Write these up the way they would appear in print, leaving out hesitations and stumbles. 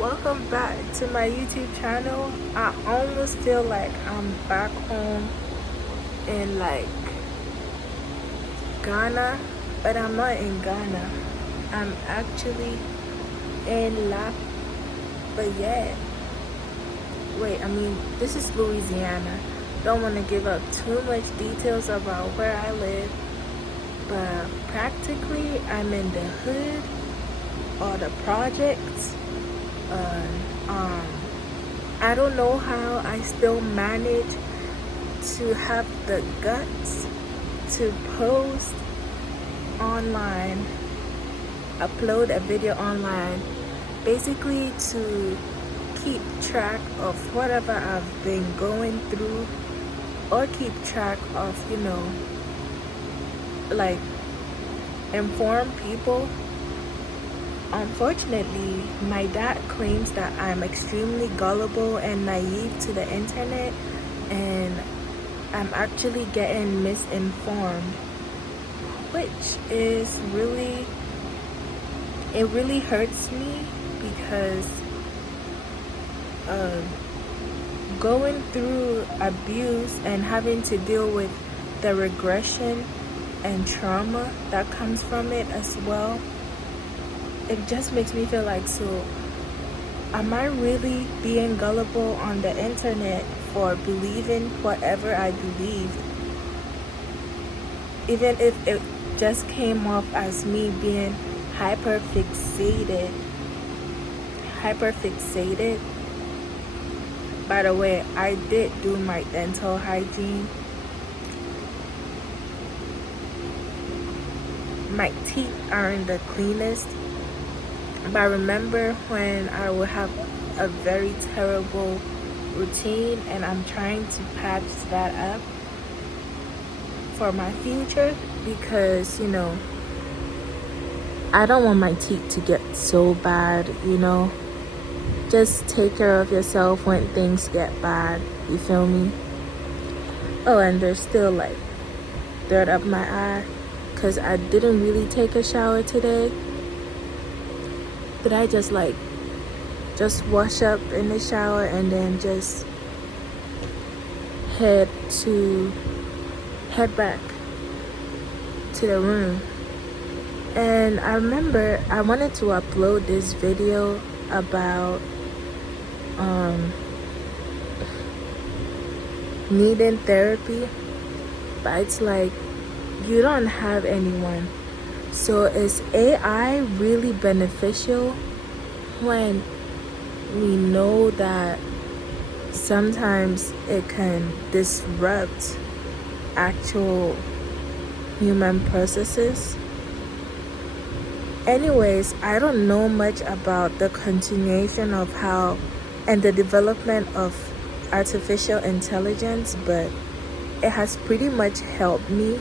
Welcome back to my YouTube channel. I almost feel like I'm back home in like Ghana, but I'm not in Ghana. I'm actually in Lafayette. This is Louisiana. Don't want to give up too much details about where I live, but practically I'm in the hood or the projects. I don't know how I still manage to have the guts to post online, upload a video online, basically to keep track of whatever I've been going through, or keep track of, like inform people. Unfortunately, my dad claims that I'm extremely gullible and naive to the internet, and I'm actually getting misinformed, which is really hurts me because going through abuse and having to deal with the regression and trauma that comes from it as well. It just makes me feel like, so am I really being gullible on the internet for believing whatever I believed? Even if it just came off as me being hyperfixated. By the way, I did do my dental hygiene. My teeth aren't the cleanest. But I remember when I would have a very terrible routine, and I'm trying to patch that up for my future because, I don't want my teeth to get so bad, Just take care of yourself when things get bad, you feel me? Oh, and there's still like dirt up my eye because I didn't really take a shower today. But I just wash up in the shower and then just head back to the room. And I remember I wanted to upload this video about needing therapy, but it's like you don't have anyone. So is AI really beneficial when we know that sometimes it can disrupt actual human processes? Anyways, I don't know much about the continuation of how and the development of artificial intelligence, but it has pretty much helped me.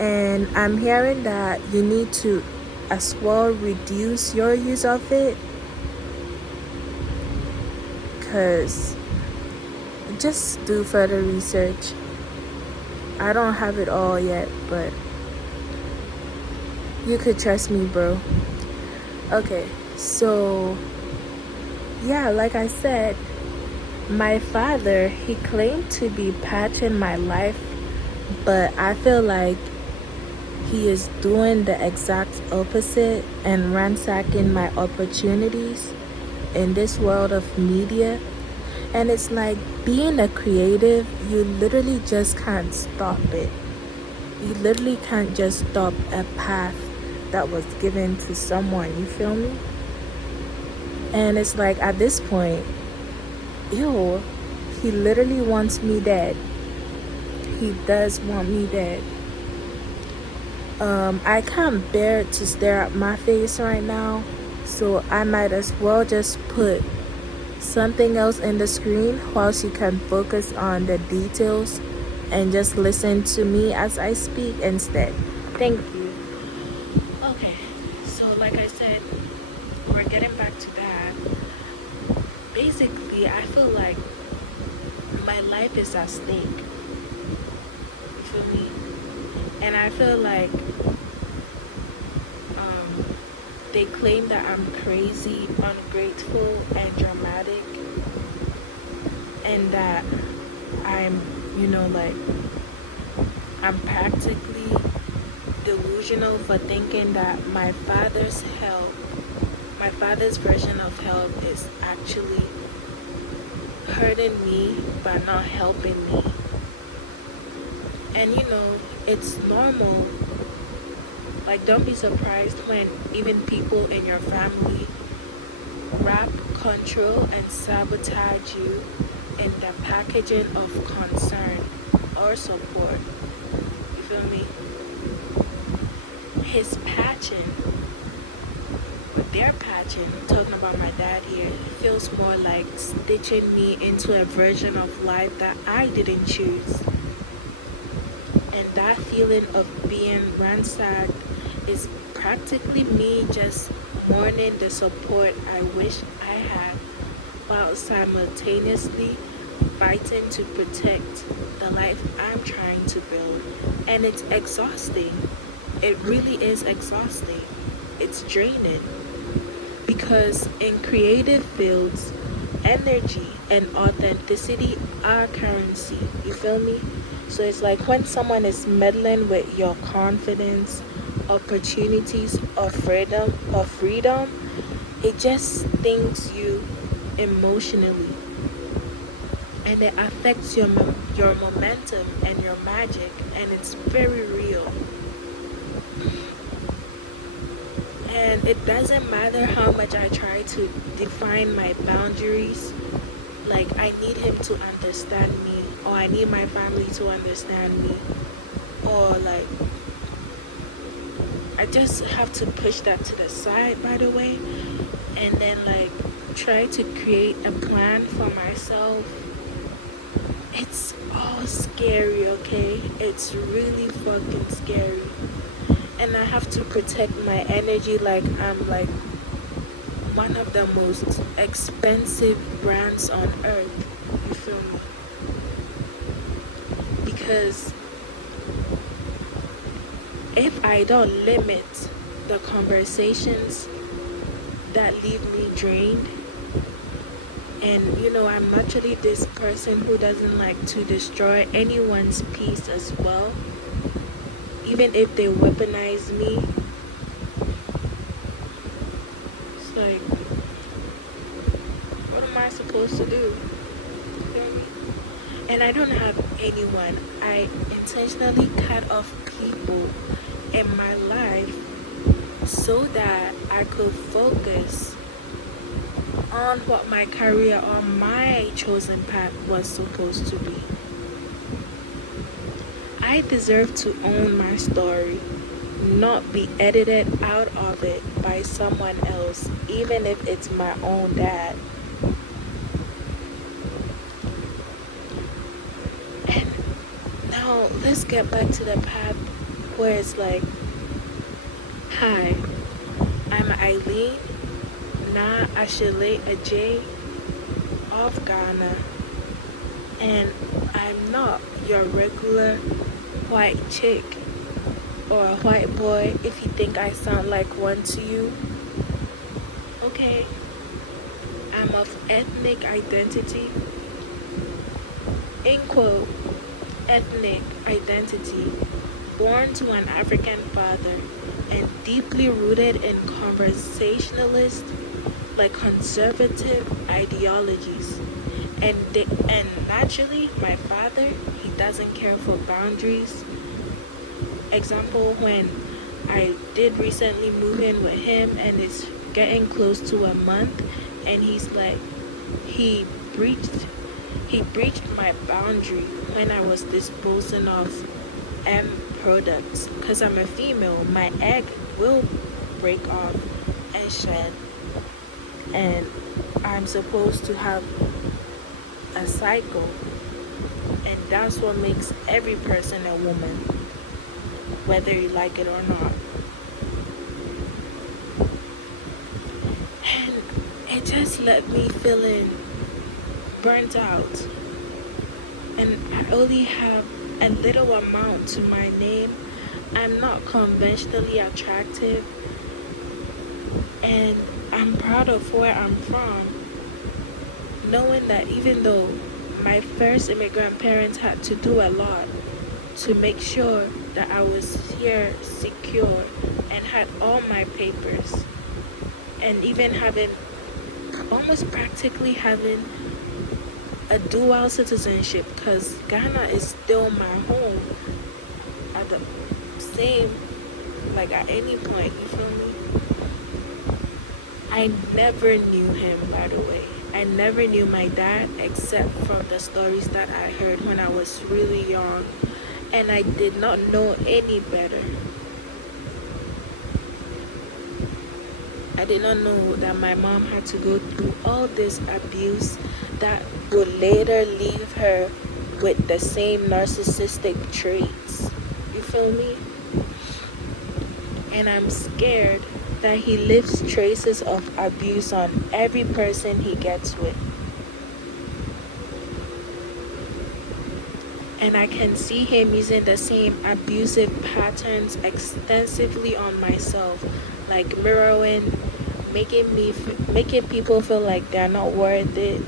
And I'm hearing that you need to as well reduce your use of it, because just do further research. I don't have it all yet, but you could trust me, bro. Okay, so yeah, like I said, my father, he claimed to be patching my life, but I feel like he is doing the exact opposite and ransacking my opportunities in this world of media. And it's like, being a creative, you literally just can't stop it. You literally can't just stop a path that was given to someone, you feel me? And it's like, at this point, he literally wants me dead. He does want me dead. I can't bear to stare at my face right now, so I might as well just put something else in the screen whilst you can focus on the details and just listen to me as I speak instead. Thank you. Okay, so like I said, we're getting back to that. Basically, I feel like my life is at stake for me. And I feel like they claim that I'm crazy, ungrateful, successful and dramatic, and that I'm, like, I'm practically delusional for thinking that my father's version of help is actually hurting me but not helping me. And it's normal. Like, don't be surprised when even people in your family wrap, control, and sabotage you in the packaging of concern or support. You feel me? Their patching, I'm talking about my dad here, it feels more like stitching me into a version of life that I didn't choose. And that feeling of being ransacked is practically me just mourning the support I wish I had, while simultaneously fighting to protect the life I'm trying to build. And it's exhausting. It really is exhausting. It's draining. Because in creative fields, energy and authenticity are currency. You feel me? So it's like when someone is meddling with your confidence, opportunities, or freedom, it just stings you emotionally. And it affects your momentum and your magic, and it's very real. And it doesn't matter how much I try to define my boundaries. Like, I need him to understand me, or I need my family to understand me, or like, I just have to push that to the side, by the way, and then like try to create a plan for myself. It's all scary, okay? It's really fucking scary. And I have to protect my energy like I'm like one of the most expensive brands on earth. You feel me? Because if I don't limit the conversations that leave me drained, and I'm naturally this person who doesn't like to destroy anyone's peace as well, even if they weaponize me. It's like, what am I supposed to do? You feel me? And I don't have anyone. I intentionally cut off people in my life so that I could focus on what my career or my chosen path was supposed to be. I deserve to own my story, not be edited out of it by someone else, even if it's my own dad. And now let's get back to the path where it's like, hi, I'm Eileen Na Ashile Ajay of Ghana, and I'm not your regular white chick or a white boy if you think I sound like one to you. Okay, I'm of ethnic identity, in quote, ethnic identity, born to an African father and deeply rooted in conversationalist, like conservative ideologies. And naturally, my father, he doesn't care for boundaries. Example, when I did recently move in with him and it's getting close to a month, and he's like, he breached my boundary when I was disposing of products, because I'm a female. My egg will break off and shed, and I'm supposed to have a cycle, and that's what makes every person a woman, whether you like it or not. And it just left me feeling burnt out, and I only have a little amount to my name. I'm not conventionally attractive, And I'm proud of where I'm from, knowing that even though my first immigrant parents had to do a lot to make sure that I was here secure and had all my papers, and even having almost practically having a dual citizenship, because Ghana is still my home at the same, like at any point, you feel me? I never knew him, by the way. I never knew my dad except from the stories that I heard when I was really young, and I did not know any better. I did not know that my mom had to go through all this abuse that would later leave her with the same narcissistic traits. You feel me? And I'm scared that he leaves traces of abuse on every person he gets with. And I can see him using the same abusive patterns extensively on myself, like mirroring, making people feel like they're not worth it,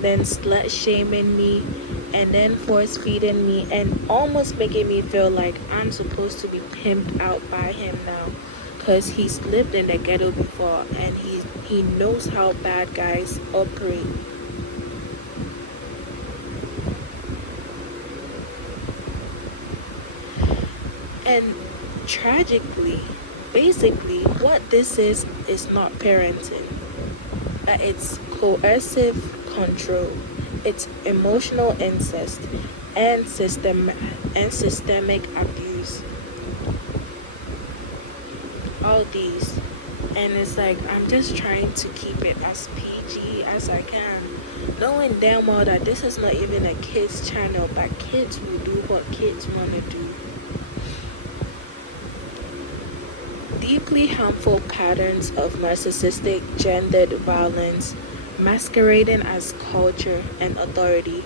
then slut shaming me, and then force feeding me, and almost making me feel like I'm supposed to be pimped out by him now, because he's lived in the ghetto before and he knows how bad guys operate. And tragically, basically, what this is not parenting. It's coercive control. It's emotional incest and systemic abuse. All these. And it's like, I'm just trying to keep it as PG as I can, knowing damn well that this is not even a kids channel, but kids will do what kids want to do. Deeply harmful patterns of narcissistic gendered violence masquerading as culture and authority.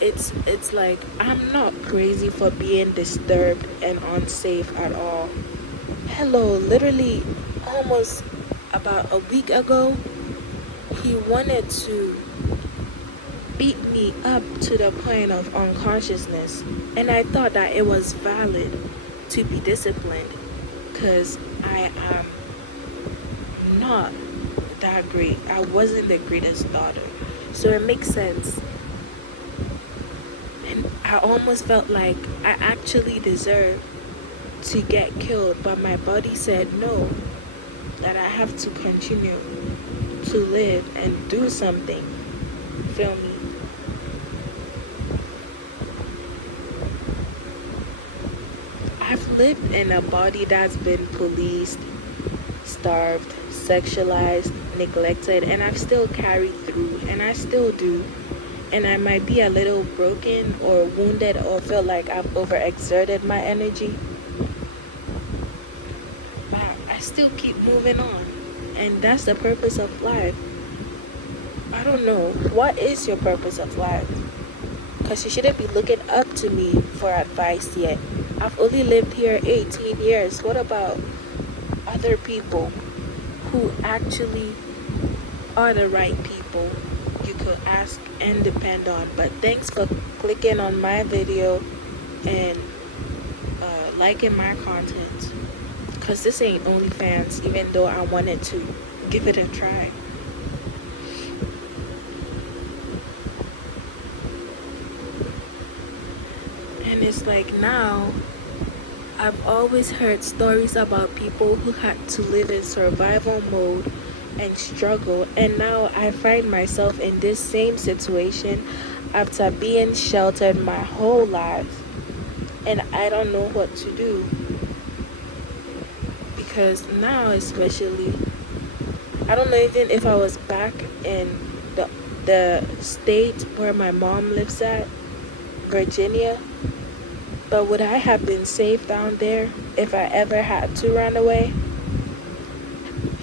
It's like, I'm not crazy for being disturbed and unsafe at all. Hello, literally almost about a week ago, he wanted to beat me up to the point of unconsciousness, and I thought that it was valid to be disciplined, because I am not that great. I wasn't the greatest daughter, so it makes sense. And I almost felt like I actually deserved to get killed, but my body said no, that I have to continue to live and do something. Feel me? I've lived in a body that's been policed, starved, sexualized, neglected, and I've still carried through, and I still do. And I might be a little broken or wounded or feel like I've overexerted my energy, but I still keep moving on. And that's the purpose of life. I don't know. What is your purpose of life? Because you shouldn't be looking up to me for advice yet. I've only lived here 18 years. What about other people who actually are the right people you could ask and depend on? But thanks for clicking on my video and liking my content, because this ain't OnlyFans, even though I wanted to give it a try. And it's like, now I've always heard stories about people who had to live in survival mode and struggle, and now I find myself in this same situation after being sheltered my whole life, and I don't know what to do. Because now, especially, I don't know even if I was back in the state where my mom lives at, Virginia, but would I have been safe down there if I ever had to run away?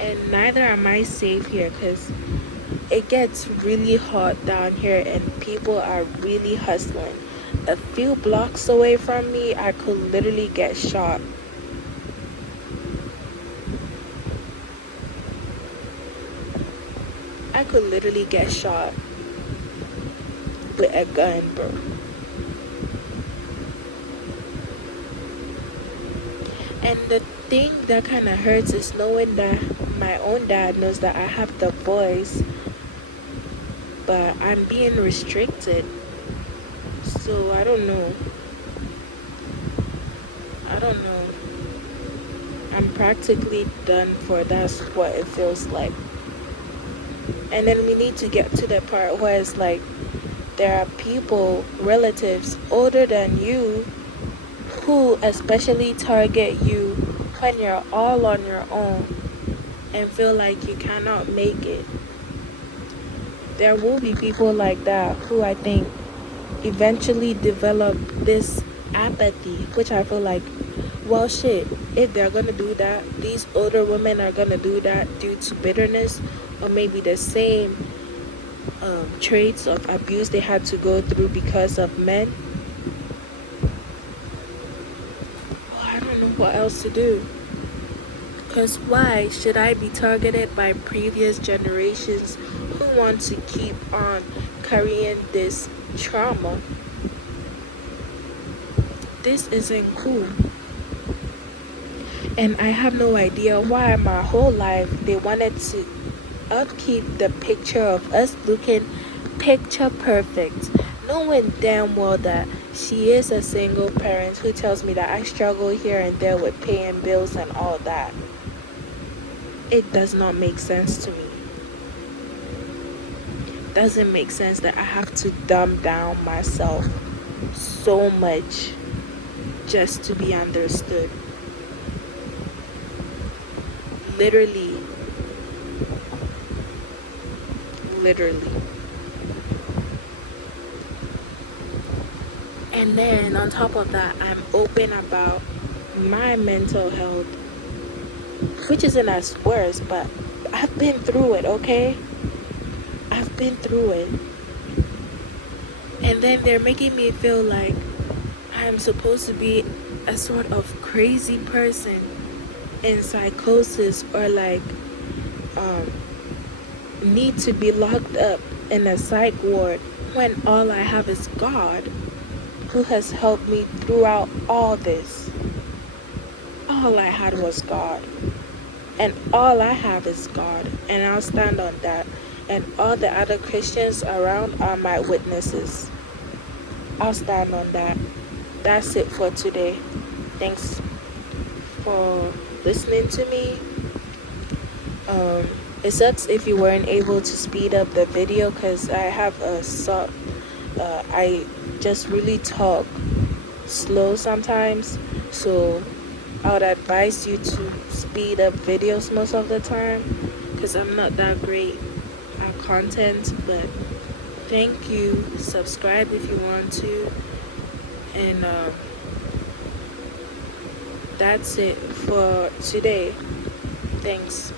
And neither am I safe here, because it gets really hot down here and people are really hustling. A few blocks away from me, I could literally get shot. I could literally get shot with a gun, bro. And the thing that kind of hurts is knowing that my own dad knows that I have the voice, but I'm being restricted. So I don't know. I'm practically done for. That's what it feels like. And then we need to get to the part where it's like there are people, relatives older than you, who especially target you when you're all on your own and feel like you cannot make it. There will be people like that who I think eventually develop this apathy, which I feel like, well, shit, if they're gonna do that, these older women are gonna do that due to bitterness, or maybe the same traits of abuse they had to go through because of men. Well, I don't know what else to do. Because why should I be targeted by previous generations who want to keep on carrying this trauma? This isn't cool. And I have no idea why my whole life they wanted to upkeep the picture of us looking picture perfect, knowing damn well that she is a single parent who tells me that I struggle here and there with paying bills and all that. It does not make sense to me. Doesn't make sense that I have to dumb down myself so much just to be understood. Literally. And then on top of that, I'm open about my mental health, which isn't as worse, but I've been through it, okay? I've been through it. And then they're making me feel like I'm supposed to be a sort of crazy person in psychosis, or like need to be locked up in a psych ward, when all I have is God, who has helped me throughout all this. All I had was God, and all I have is God, and I'll stand on that. And all the other Christians around are my witnesses. I'll stand on that. That's it for today. Thanks for listening to me. It sucks if you weren't able to speed up the video, because I have I just really talk slow sometimes, so I would advise you to speed up videos most of the time, because I'm not that great at content. But thank you. Subscribe if you want to, and that's it for today. Thanks.